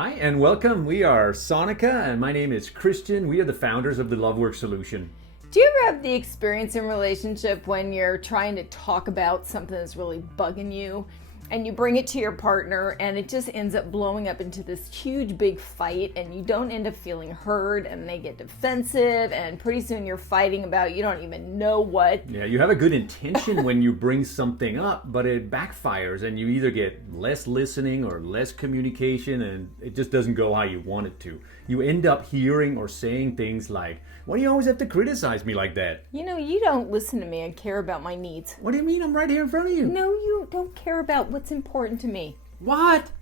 Hi and welcome. We are Sonica and my name is Christian. We are the founders of the LoveWork solution. Do you ever have the experience in relationship when you're trying to talk about something that's really bugging you and you bring it to your partner and it just ends up blowing up into this huge big fight and you don't end up feeling heard and they get defensive and pretty soon you're fighting about you don't even know what? Yeah, you have a good intention when you bring something up, but it backfires and you either get less listening or less communication and it just doesn't go how you want it to. You end up hearing or saying things like, "Why do you always have to criticize me like that? You know, you don't listen to me and care about my needs." What do you mean? I'm right here in front of you." No, you don't care about what's important to me. What?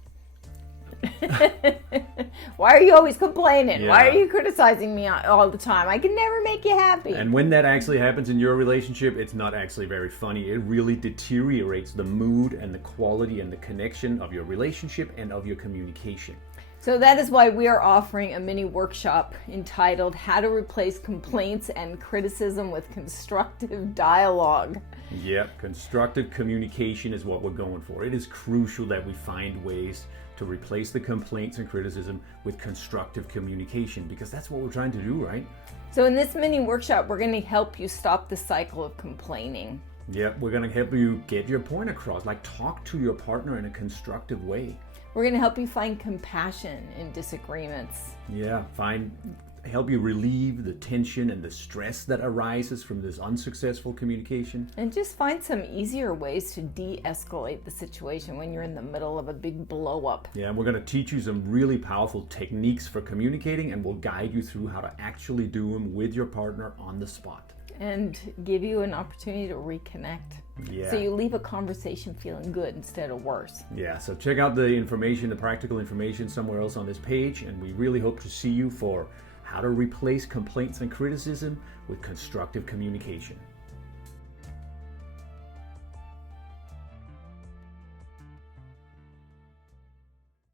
Why are you always complaining? Yeah. Why are you criticizing me all the time? I can never make you happy. And when that actually happens in your relationship, it's not actually very funny. It really deteriorates the mood and the quality and the connection of your relationship and of your communication. So that is why we are offering a mini workshop entitled How to Replace Complaints and Criticism with Constructive Dialogue. Yep, constructive communication is what we're going for. It is crucial that we find ways to replace the complaints and criticism with constructive communication because that's what we're trying to do, right? So in this mini workshop, we're going to help you stop the cycle of complaining. Yep, we're going to help you get your point across, like talk to your partner in a constructive way. We're going to help you find compassion in disagreements. Yeah, help you relieve the tension and the stress that arises from this unsuccessful communication. And just find some easier ways to de-escalate the situation when you're in the middle of a big blow up. Yeah, and we're going to teach you some really powerful techniques for communicating and we'll guide you through how to actually do them with your partner on the spot. And give you an opportunity to reconnect. Yeah. So you leave a conversation feeling good instead of worse. Yeah, so check out the information, the practical information somewhere else on this page, and we really hope to see you for how to replace complaints and criticism with constructive communication.